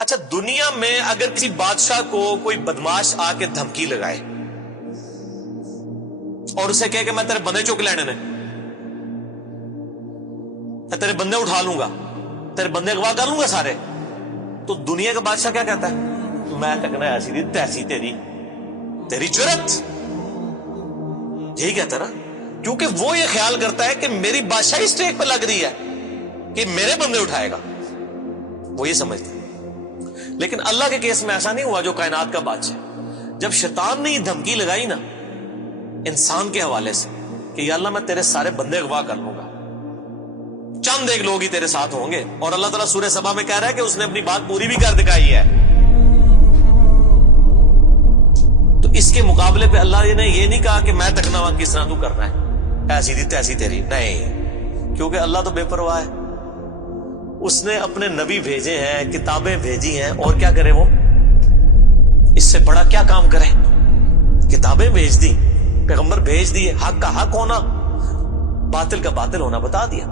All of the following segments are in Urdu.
اچھا، دنیا میں اگر کسی بادشاہ کو کوئی بدماش آ کے دھمکی لگائے اور اسے کہے کہ میں تیرے بندے چک لینے نے، میں تیرے بندے اٹھا لوں گا، تیرے بندے اغوا کر لوں گا سارے، تو دنیا کا بادشاہ کیا کہتا ہے؟ میں تکنا ایسی دی تیسی تیری جرت، یہی کہتا ہے نا، کیونکہ وہ یہ خیال کرتا ہے کہ میری بادشاہی اسٹیک پہ لگ رہی ہے کہ میرے بندے اٹھائے گا، وہ یہ سمجھتا ہے۔ لیکن اللہ کے کیس میں ایسا نہیں ہوا جو کائنات کا بادشاہ، جب شیطان نے یہ دھمکی لگائی نا انسان کے حوالے سے کہ یا اللہ میں تیرے سارے بندے اغوا کر لوں گا، چند ایک لوگ ہی تیرے ساتھ ہوں گے، اور اللہ تعالیٰ سورہ سبا میں کہہ رہا ہے کہ اس نے اپنی بات پوری بھی کر دکھائی ہے، تو اس کے مقابلے پہ اللہ نے یہ نہیں کہا کہ میں تکنا وہاں کس طرح تو کرنا ہے، ایسی دی تیسی تیری، نہیں، کیونکہ اللہ تو بے پرواہ ہے، اس نے اپنے نبی بھیجے ہیں، کتابیں بھیجی ہیں، اور کیا کرے وہ؟ اس سے بڑا کیا کام کرے؟ کتابیں بھیج دی، پیغمبر بھیج دیے، حق کا حق ہونا، باطل کا باطل ہونا بتا دیا۔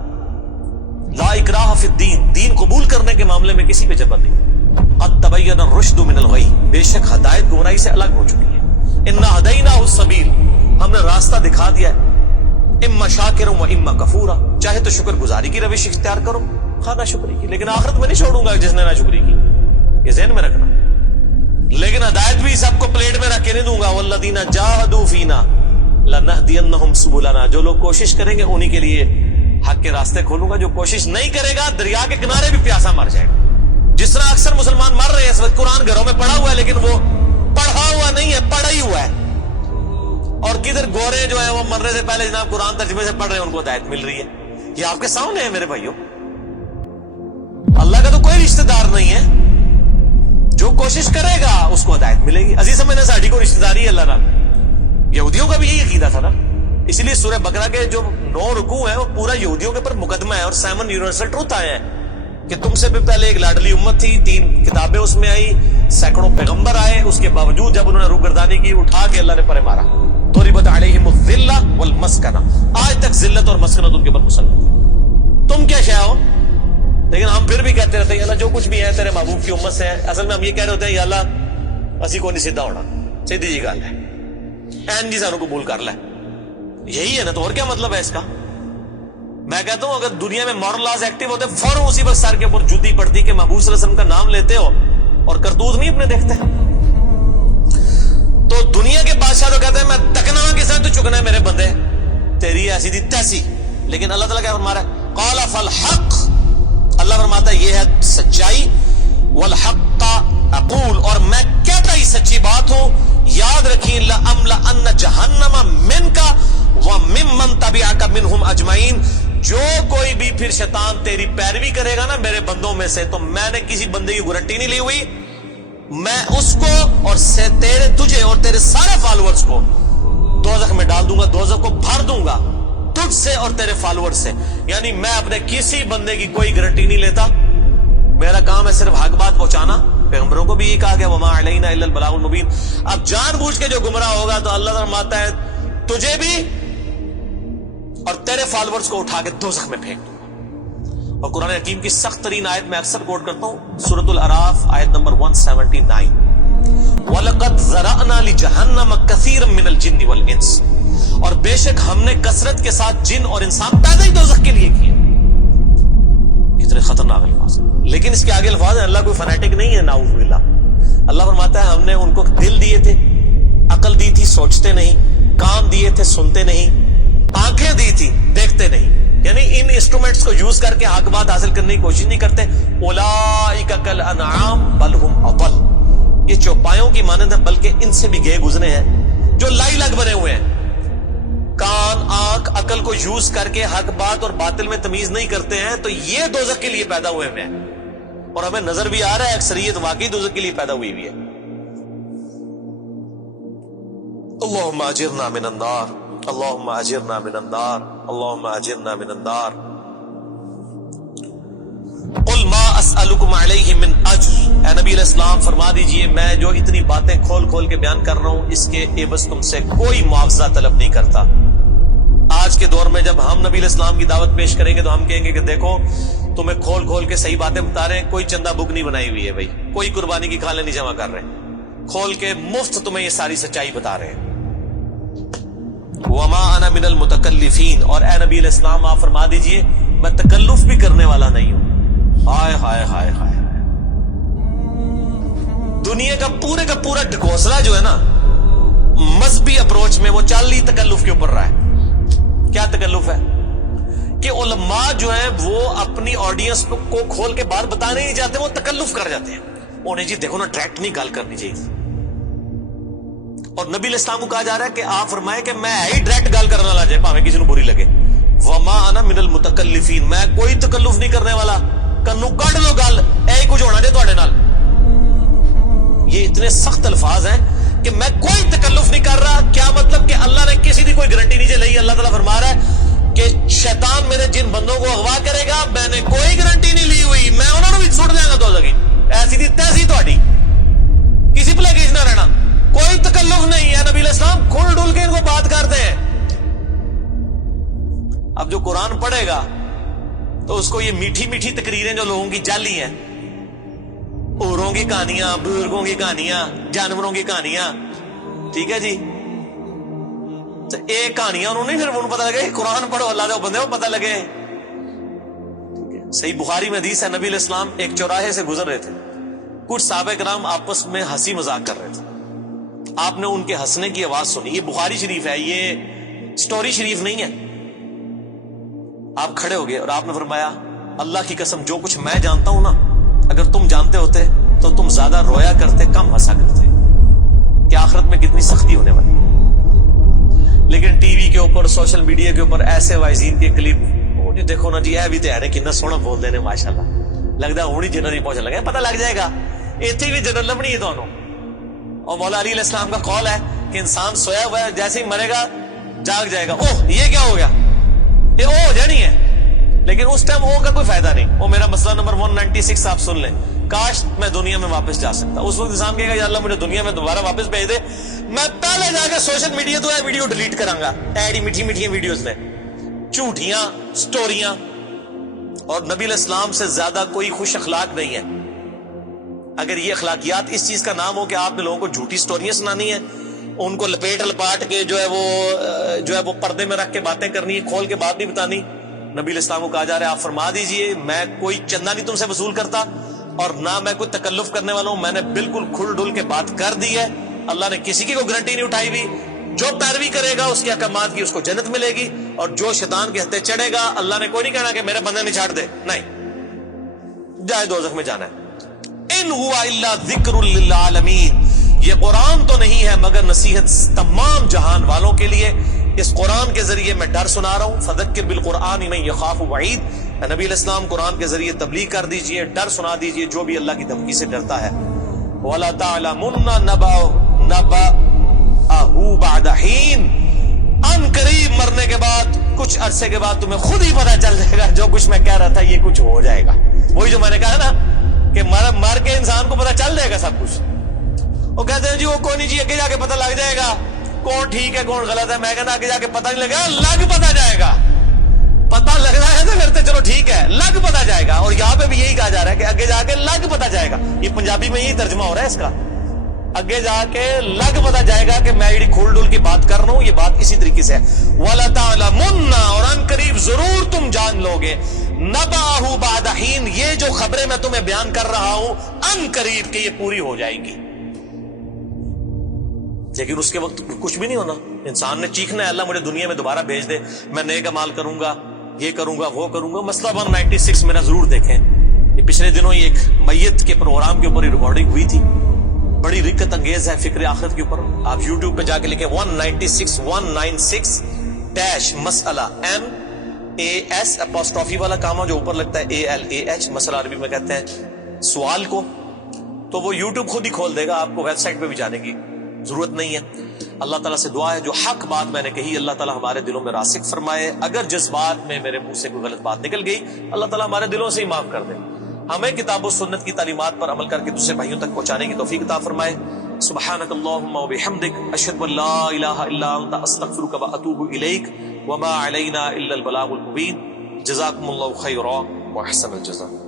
لا اکراہ فی الدین، دین قبول کرنے کے معاملے میں کسی پہ جبر نہیں۔ قد تبین الرشد من الغی، بے شک ہدایت گمراہی سے الگ ہو چکی ہے۔ انا ہدیناہ السبیل، ہم نے راستہ دکھا دیا ہے، اما شاکرا و اما کفورا، چاہے تو شکر گزاری کی روش اختیار کرو، نہ شکری کی، لیکن آخرت میں نہیں چھوڑوں گا جس نے نہ شکری کی، یہ ذہن میں رکھنا۔ لیکن ہدایت بھی سب کو پلیٹ میں رکھ کے نہیں دوں گا، والذین جاہدوا فینا لنہدینہم سبلنا، جو لوگ کوشش کریں گے انہی کے لیے حق کے راستے کھولوں گا، جو کوشش نہیں کرے گا دریا کے کنارے بھی پیاسا مر جائے گا۔ جس طرح اکثر مسلمان مر رہے ہیں اس وقت، قرآن گھروں میں پڑھا ہوا ہے لیکن وہ پڑھا ہوا نہیں ہے، پڑھا ہی ہوا ہے، اور کدھر گورے جو ہیں وہ مرنے سے پہلے جناب قرآن ترجمے سے پڑھ رہے ہیں، ان کو ہدایت مل رہی ہے۔ یہ آپ کے سامنے ہے میرے بھائیوں، اللہ کا تو کوئی رشتہ دار نہیں ہے، جو کوشش کرے گا اس کو ہدایت ملے گی۔ عزیز سمجھنا ساڑھی کو رشتہ داری ہے اللہ نام، یہودیوں کا بھی یہی عقیدہ تھا نا، اسی لیے سورہ بقرہ کے جو 9 رکوع ہیں وہ پورا یہودیوں کے اوپر مقدمہ ہے، اور 7 یونیورسل ٹروتھ آئے ہیں کہ تم سے بھی پہلے ایک لاڈلی امت تھی، 3 کتابیں اس میں آئی، سینکڑوں پیغمبر آئے، اس کے باوجود جب انہوں نے روگردانی کی اٹھا کے اللہ نے پرے مارا، ضربت علیہم الذلہ والمسکنہ، آج تک ذلت اور مسکنت ان کے اوپر مسلط ہے۔ تم کیا شے ہو؟ لیکن ہم پھر بھی کہتے رہتے ہیں اللہ جو کچھ بھی ہے تیرے محبوب کی امت سے ہے۔ اصل میں ہم یہ کہہ رہے ہوتے ہیں یا اللہ اسی کو نہیں سیدھا ہونا، سیدھی جی گل ہے، این جی سانو قبول کر لے، یہی ہے نا، تو اور کیا مطلب ہے اس کا؟ میں کہتا ہوں اگر دنیا میں مورل لاز ایکٹیو ہوتے فوراً اسی وقت سر کے اوپر جوتی پڑتی کہ محبوب صلی اللہ علیہ وسلم کا نام لیتے ہو اور کرتوت نہیں اپنے دیکھتے۔ تو دنیا کے بادشاہ تو کہتے ہیں میں تکنا کس طرح تو چکنا ہے میرے بندے، تیری ایسی دی تیسی، لیکن اللہ تعالیٰ کیا فرما رہا ہے؟ قال فالحق، اللہ فرماتا ہے یہ ہے سچائی، والحق اقول، اور میں کہتا ہی سچی بات ہوں، یاد رکھیں لأملأن جہنم منک وممن تبعک منہم اجمعین، جو کوئی بھی پھر شیطان تیری پیروی کرے گا نا میرے بندوں میں سے، تو میں نے کسی بندے کی گارنٹی نہیں لی ہوئی، میں اس کو اور تجھے اور تیرے سارے فالوورز کو دوزخ میں ڈال دوں گا، دوزخ کو بھر دوں گا تجھ سے اور تیرے فالوور سے۔ یعنی میں اپنے کسی بندے کی کوئی گارنٹی نہیں لیتا، میرا کام ہے صرف حق بات پہنچانا، پیغمبروں کو بھی یہ کہا گیا وما علینا الا البلاغ المبین۔ اب جان بوجھ کے جو گمراہ ہوگا تو اللہ فرماتا ہے تجھے بھی اور تیرے فالوورز کو اٹھا کے دوزخ میں پھینک دوں گا۔ اور قرآن حکیم کی سخت ترین آیت میں اکثر کوٹ کرتا ہوں، سورۃ الاعراف آیت نمبر 179، وَلَقَدْ ذَرَأْنَا لِجَهَنَّمَ كَثِيرًا مِنَ الْجِنِّ وَالْإِنسِ، اور بے شک ہم نے کثرت کے ساتھ جن اور انسان پیدا ہی دوزخ کے لیے کیے۔ کتنے خطرناک الفاظ ہیں، لیکن اس کے آگے الفاظ ہیں، اللہ کوئی فنیٹک نہیں ہے، نعوذ باللہ۔ اللہ فرماتا ہے ہم نے ان کو دل دیے تھے، عقل دی تھی سوچتے نہیں، کان دیے تھے سنتے نہیں، آنکھیں دی تھی دیکھتے نہیں، یعنی ان انسٹرومنٹس کو یوز کر کے حق بات حاصل کرنے کی کوشش نہیں کرتے۔ اولئک کالانعام بل ہم اضل، یہ چوپایوں کی مانند ہے بلکہ ان سے بھی گئے گزرے ہیں، جو لائی لگ بنے ہوئے ہیں، کان آنکھ عقل کو یوز کر کے حق بات اور باطل میں تمیز نہیں کرتے ہیں، تو یہ دوزخ کے لیے پیدا ہوئے ہیں، اور ہمیں نظر بھی آ رہا ہے اکثریت واقعی دوزخ کے لیے پیدا ہوئی ہے۔ اللہم اجرنا من النار، اللہم اجرنا من النار، اللہم اجرنا من النار۔ قل ما اسألکم علیہ من اجر، اے نبی علیہ السلام فرما دیجئے میں جو اتنی باتیں کھول کھول کے بیان کر رہا ہوں اس کے عوض تم سے کوئی معاوضہ طلب نہیں کرتا۔ آج کے دور میں جب ہم نبی علیہ السلام کی دعوت پیش کریں گے تو ہم کہیں گے کہ دیکھو تمہیں کھول کھول کے صحیح باتیں بتا رہے ہیں. کوئی چندہ بک نہیں بنائی ہوئی ہے بھائی, کوئی قربانی کی کھالیں نہیں جمع کر رہے ہیں, کھول کے مفت تمہیں یہ ساری سچائی بتا رہے ہیں. وما انا من المتکلفین, اور اے نبی علیہ السلام آپ فرما دیجئے میں تکلف بھی کرنے والا نہیں ہوں. ہائے ہائے ہائے ہائے, دنیا کا پورا ڈھکوسلا جو ہے نا مذہبی اپروچ میں وہ چال ہی تکلف کے اوپر رہا ہے. کیا تکلف ہے کہ علماء جو ہیں وہ اپنی آڈینس کو کھول کے بات بتانے نہیں چاہتے, وہ تکلف کر جاتے ہیں. انہیں جی دیکھو نا ڈائریکٹ نہیں گال کرنی چاہیے, اور نبی علیہ السلام کو کہا جا رہا ہے کہ آپ فرمائے کہ میں ہی ڈائریکٹ گال کرنے والا جائے پاویں کسی کو بری لگے. وما انا من المتکلفین, میں کوئی تکلف نہیں کرنے والا. کنو کڈ لو گل, اے کچھ ہونا جے تواڈے نال. یہ اتنے سخت الفاظ ہیں کہ میں کوئی تکلف نہیں کر رہا. کیا مطلب کہ اللہ نے کسی کی کوئی گارنٹی نہیں لئی. اللہ تعالیٰ فرما رہا ہے کہ شیطان میرے جن بندوں کو اغوا کرے گا میں نے کوئی گارنٹی نہیں لی ہوئی, میں انہوں نے بھی چھوڑ دیا گا. تو ایسی دی تیسی تہاڈی, کسی پلے کیس نہ رہنا, کوئی تکلف نہیں ہے. نبی علیہ السلام کھل ڈل کے ان کو بات کرتے ہیں. اب جو قرآن پڑھے گا تو اس کو یہ میٹھی میٹھی تقریریں جو لوگوں کی جعلی ہیں, اوروں کی کہانیاں, بزرگوں کی کہانیاں, جانوروں کی کہانیاں, ٹھیک ہے جی, تو ایک کہانیاں انہوں نے پھر انہوں پتہ لگے قرآن پڑھو اللہ دے بندے کو پتہ لگے. صحیح بخاری میں حدیث ہے, نبی علیہ السلام ایک چوراہے سے گزر رہے تھے, کچھ صحابہ کرام آپس میں ہنسی مذاق کر رہے تھے. آپ نے ان کے ہنسنے کی آواز سنی. یہ بخاری شریف ہے, یہ سٹوری شریف نہیں ہے. آپ کھڑے ہو گئے اور آپ نے فرمایا اللہ کی قسم جو کچھ میں جانتا ہوں نا, اگر تم جانتے ہوتے تو تم زیادہ رویا کرتے, کم ہنسا کرتے. کہ آخرت میں کتنی سختی ہونے والی. لیکن ٹی وی کے اوپر, سوشل میڈیا کے اوپر ایسے وائزین کے کلپ, وہ جی دیکھو نا جی اے بھی تے کتنا سونا بول دے نے ماشاءاللہ, لگتا ہوں ہی جنت ہی پہنچنے لگے. پتہ لگ جائے گا ایتھے بھی جنت لبنی ہے تانوں. اور مولا علی علیہ السلام کا قول ہے کہ انسان سویا ہوا ہے, جیسے ہی مرے گا جاگ جائے گا. اوہ یہ کیا ہو گیا, یہ او ہو جانی ہے. لیکن اس ٹائم او کا کوئی فائدہ نہیں. وہ میرا مسئلہ نمبر 196 آپ سن لیں. کاش میں دنیا میں واپس جا سکتا. اس وقت انسان کہے گا یا اللہ مجھے دنیا میں دوبارہ واپس بھیج دے, میں پہلے جا کے سوشل میڈیا تو ویڈیو ڈیلیٹ کراں گا. ایڈی میٹھی میٹھی ویڈیوز نے, جھوٹیاں سٹوریاں. اور نبی علیہ السلام سے زیادہ کوئی خوش اخلاق نہیں ہے. اگر یہ اخلاقیات اس چیز کا نام ہو کہ آپ نے لوگوں کو جھوٹی سٹوریاں سنانی ہیں, ان کو لپاٹ کے جو ہے وہ پردے میں رکھ کے باتیں کرنی, کھول کے بات نہیں بتانی. نبی علیہ السلام کو کہا جا رہا ہے آپ فرما دیجئے میں کوئی چندہ نہیں تم سے وصول کرتا, اور نہ میں کوئی تکلف کرنے والا ہوں. میں نے بالکل کھل ڈل کے بات کر دی ہے. اللہ نے کسی کی کوئی گارنٹی نہیں اٹھائی ہوئی. جو پیروی کرے گا اس کے احکامات کی اس کو جنت ملے گی, اور جو شیطان کے ہتھے چڑھے گا اللہ نے کوئی نہیں کہنا کہ میرے بندے نے چھاڑ دے, نہیں, جائے دوزخ میں جانا ہے. ان ہوا الا ذکر للعالمین, یہ قرآن تو نہیں ہے مگر نصیحت تمام جہان والوں کے لیے. اس قرآن کے ذریعے میں ڈر سنا رہا ہوں. فذکر بالقرآن من یخاف وعید, نبی علیہ السلام قرآن کے ذریعے تبلیغ کر دیجئے, ڈر سنا دیجئے جو بھی اللہ کی دھمکی سے ڈرتا ہے. وَلَا تَعْلَمُنَّ نَبَأَهُ بَعْدَ حِينٍ, ان قریب مرنے کے بعد کچھ عرصے کے بعد تمہیں خود ہی پتہ چل جائے گا جو کچھ میں کہہ رہا تھا یہ کچھ ہو جائے گا. وہی جو میں نے کہا نا کہ مر کے انسان کو پتہ چل جائے گا سب کچھ. وہ کہتے ہیں جی وہ کوئی نہیں جی, اگے جا کے پتہ لگ جائے گا کون ٹھیک ہے کون غلط ہے. میں کہنا آگے جا کے پتہ نہیں لگا, لگ پتہ جائے گا. پتہ لگ رہا ہے تو پھر تو چلو ٹھیک ہے, لگ پتہ جائے گا. اور یہاں پہ بھی یہی کہا جا رہا ہے کہ آگے جا کے لگ پتہ جائے گا. یہ پنجابی میں یہی ترجمہ ہو رہا ہے اس کا, آگے جا کے لگ پتہ جائے گا کہ میں یہ کھول ڈول کی بات کر رہا ہوں, یہ بات اسی طریقے سے ہے. وَلَا تَعْلَمُنَّ, اور ان قریب ضرور تم جان لوگے, نَبَأَهُ بَعْدَ حِينٍ, یہ جو خبریں میں تمہیں بیان کر رہا ہوں ان قریب کہ یہ پوری ہو جائیں گی. لیکن اس کے وقت کچھ بھی نہیں ہونا. انسان نے چیخنا ہے اللہ مجھے دنیا میں دوبارہ بھیج دے, میں نیک اعمال کروں گا, یہ کروں گا, وہ کروں گا. مسئلہ 196 میرا ضرور دیکھیں. یہ پچھلے دنوں ہی ایک میت کے پروگرام کے اوپر ہی ریکارڈنگ ہوئی تھی, بڑی رکت انگیز ہے فکر آخرت کے اوپر. آپ یوٹیوب پہ جا کے لکھیں 196 مسئلہ, MAS والا کاما جو اوپر لگتا ہے ALAH, مسئلہ عربی میں کہتے ہیں سوال کو. تو وہ یوٹیوب خود ہی کھول دے گا, آپ کو ویب سائٹ پہ بھی جانے کی ضرورت نہیں ہے. اللہ تعالیٰ سے دعا ہے جو حق بات میں نے کہی اللہ تعالیٰ ہمارے دلوں میں راسخ فرمائے. اگر جس بات میں میرے منہ سے کوئی غلط بات نکل گئی اللہ تعالیٰ ہمارے دلوں سے ہی معاف کر دے. ہمیں کتاب و سنت کی تعلیمات پر عمل کر کے دوسرے بھائیوں تک پہنچانے کی توفیق عطا فرمائے. سبحانک اللہم و بحمدک, اشہد ان لا الہ الا انت, استغفرک و اتوب الیک, وما علینا الا البلاغ المبین. جزاکم اللہ خیرا. واحسن الجزاء.